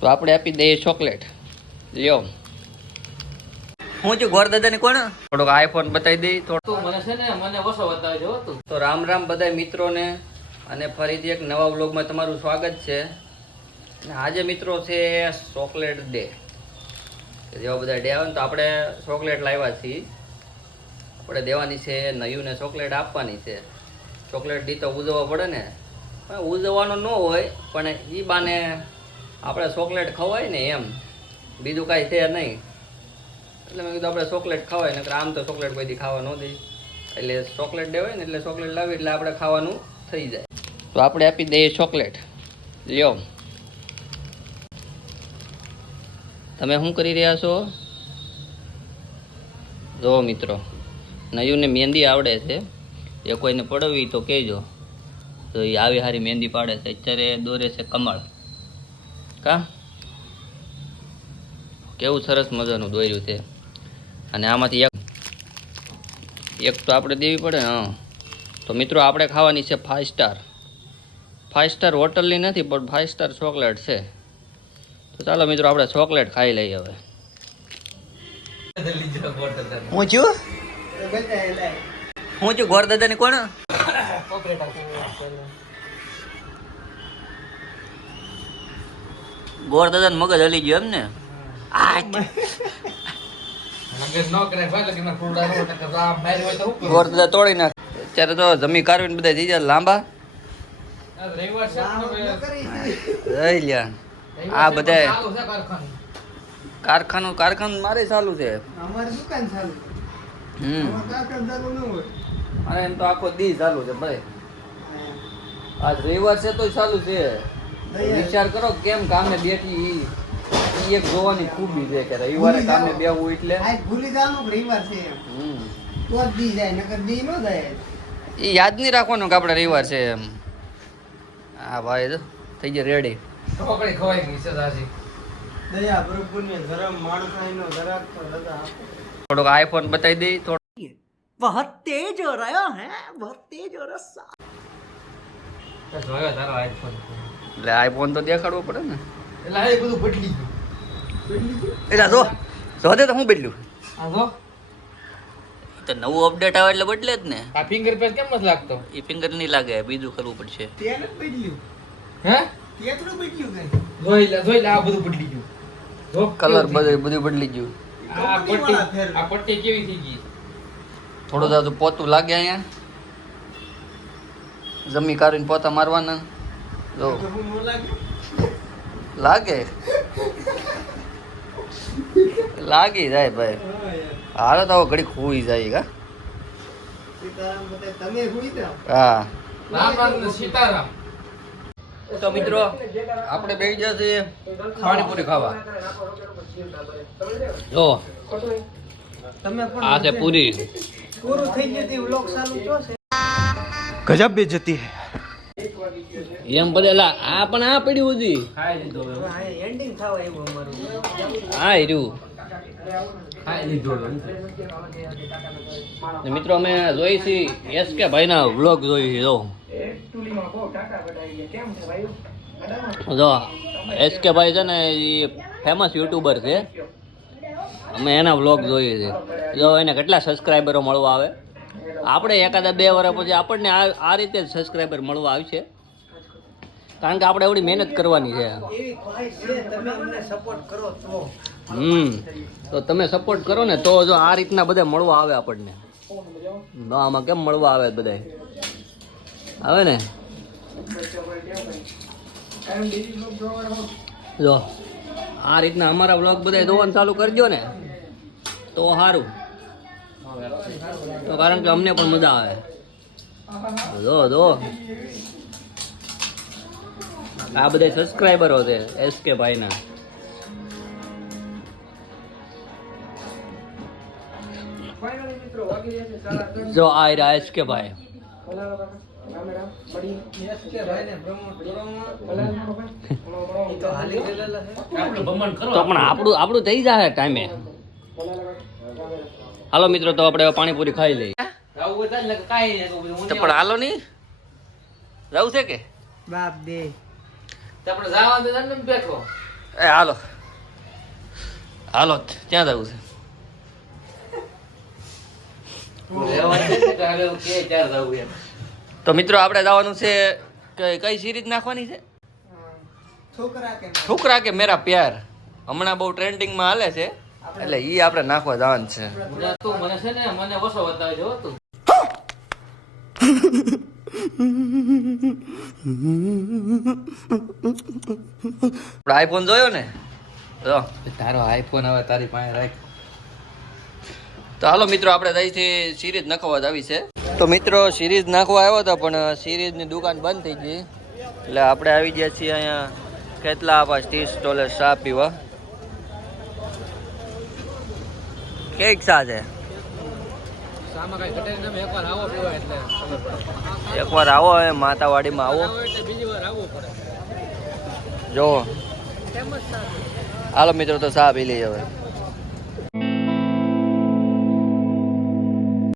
તો આપણે આપી દઈએ ચોકલેટ. લ્યો હું છું ગોર દાદા ને કોણ થોડોક આઈફોન બતાવી દઈ થોડું મને છે ને મને ઓછો બતાવે જો તું. તો રામ રામ બધા મિત્રોને અને ફરીથી એક નવા વ્લોગમાં તમારું સ્વાગત છે. અને આજે મિત્રો છે ચોકલેટ ડે. જેવા બધા ડે આવે ને તો આપણે ચોકલેટ લાવ્યા છીએ. આપણે દેવાની છે નયુંને ચોકલેટ આપવાની છે. ચોકલેટ ડી તો ઉજવવા પડે ને, પણ ઉજવવાનો ન હોય પણ એ બાને આપણે ચોકલેટ ખવાય ને એમ, બીજું કાંઈ છે નહીં. એટલે મેં કીધું આપણે ચોકલેટ ખવાય ને, આમ તો ચોકલેટ કોઈ દી ખાવા ન દે, એટલે ચોકલેટ ડે હોય ને એટલે ચોકલેટ લાવી એટલે આપણે ખાવાનું થઈ જાય. તો આપણે આપી દઈએ ચોકલેટ. લ્યો તમે શું કરી રહ્યા છો? જો મિત્રો નયુંને મહેંદી આવડે છે, એ કોઈને પડાવી તો કહેજો. તો એ આવી સારી મહેંદી પાડે છે. અત્યારે દોરે છે કમળ. કા કેવું સરસ મજાનું દોર્યું છે. અને આમાંથી એક તો આપણે દેવી પડે ને. હા તો મિત્રો આપણે ખાવાની છે 5 સ્ટાર. 5 સ્ટાર હોટલની નથી પણ 5 સ્ટાર ચોકલેટ છે. તો ચાલો મિત્રો આપણે ચોકલેટ ખાઈ લઈએ હવે. હું છું ગોર દાદા ની કોણ ગોર દાદા મગજ હલી ગયો એમ ને. ગોર દાદા તોડી નાખ. અત્યારે તો જમી કાઢવીને બધા થઈ જાય લાંબા. આ બધા કારખાનું મારે ચાલુ છે. અરે એમ તો આખો દી ચાલુ છે ભાઈ. આજ રવિવાર છે તો ચાલુ છે. વિચાર કરો કેમ કામે બેઠી. એક જોવાની ખૂબી છે કે રવિવારે કામે બેહવું એટલે ભૂલી જવાનું રવિવાર છે. તો જ દી જાય નકર દી ન જાય. એ યાદ નહીં રાખવાનું કે આપણે રવિવાર છે એમ. હા ભાઈ થઈ ગયા રેડી. ઢોકળી ખવાઈ ગઈ છે સાચી. દયા પ્રભુને ધરમ માણસાઈનો ધરાક તો લગા. થોડોક આઈફોન બતાવી દઈ થોડો. बहुत तेज हो रहा है, बहुत तेज हो रहा. તારો આઈફોન એટલે આઈફોન તો દેખાડવો પડે ને. એટલે આ બધું બદલી ગયું. એટલે જો દે તો હું બદલ્યું. આ જો તો નવું અપડેટ આવે એટલે બદલે જ ને. આ ફિંગર પ્રિન્ટ કેમ નથી લાગતો? એ ફિંગર નહીં લાગે, બીજું કરવું પડશે. તેલ જ બદલ્યું. હે કેટલું બદલ્યું કઈ? જોઈ લે આ બધું બદલી ગયું. જો કલર બધું બદલી ગયું. આ પટ્ટી કેવી થઈ ગઈ? થોડું દાદુ પોતું લાગે અહીંયા. જમી કાઢીને પોતા મારવાના. જો લાગી જાય ભાઈ. હાલો તો ઘડી ખોઈ જાય. કા હા તો મિત્રો આપણે બેસી જશે પાણીપુરી ખાવા. જો આ છે પૂરી. પૂરું થઈ ગયું વ્લોગ ચાલુ થયો છે. ગજબ બેજતી હે એમ બદેલા. આ પણ આ પડ્યું હતી. ખાઈ લીધો હવે એન્ડિંગ થાવ આવ્યું અમારું. હા હીરું ખાઈ લીધો. ને મિત્રો અમે જોઈ છી એસકે ભાઈ ના વ્લોગ જોઈ છે. જો એસકે ભાઈ છે ને એ ફેમસ યુટ્યુબર છે. અમે એના વ્લોગ જોઈએ છે. જો એને કેટલા સબસ્ક્રાઈબરો મળવા આવે. આપણે એકાદા 2 વર્ષ પછી આપણને આ રીતે જ સબસ્ક્રાઈબર મળવા આવશે. કારણ કે આપણે એવડી મહેનત કરવાની છે. તો તમે સપોર્ટ કરો ને તો જો આ રીતના બધા મળવા આવે આપણને. આમાં કેમ મળવા આવે બધા આવે ને. જો આ રીતના અમારા વ્લોગ બધા જોવાનું ચાલુ કરજો ને તો સારું. તો કારણ કે અમને પણ મજા આવે. જો આ બધા સબસ્ક્રાઈબરો છે એસકે ભાઈ ના. જો આ રહ્યા એસકે ભાઈ. તો પણ આપણું થઈ જાય ટાઈમે. હાલો મિત્રો તો આપણે પાણીપુરી ખાઈ લઈએ. પણ હાલો નહીં જવું છે કે બાપ દે આપણે જવાનું બેઠો એ હાલો હાલો ક્યાં જવું છે તો મિત્રો આપણે જવાનું છે કઈ સિરીઝ નાખવાની છે છોકરા કે મેરા પ્યાર હમણાં બહુ ટ્રેન્ડિંગમાં હાલે છે એટલે ઈ આપણે નાખવા જવાનું છે મને છે ને મને ઓછો બતાવજો તું આઈફોન જોયો ને તો તારો આઈફોન હવે તારી પાસે રાખ તો હાલો મિત્રો આપણે જઈ છે સિરીઝ નાખવા આવી છે તો મિત્રો સિરીઝ નાખવા આવ્યો હતો પણ સિરીઝની દુકાન બંધ થઈ ગઈ એટલે આપણે આવી ગયા છીએ અહીંયા કેટલા આપા ટી સ્ટોલે ચા પીવા કેક ચા છે એકવાર આવો હવે માતાવાડીમાં આવો જો હાલો મિત્રો તો ચા પી લઈએ હવે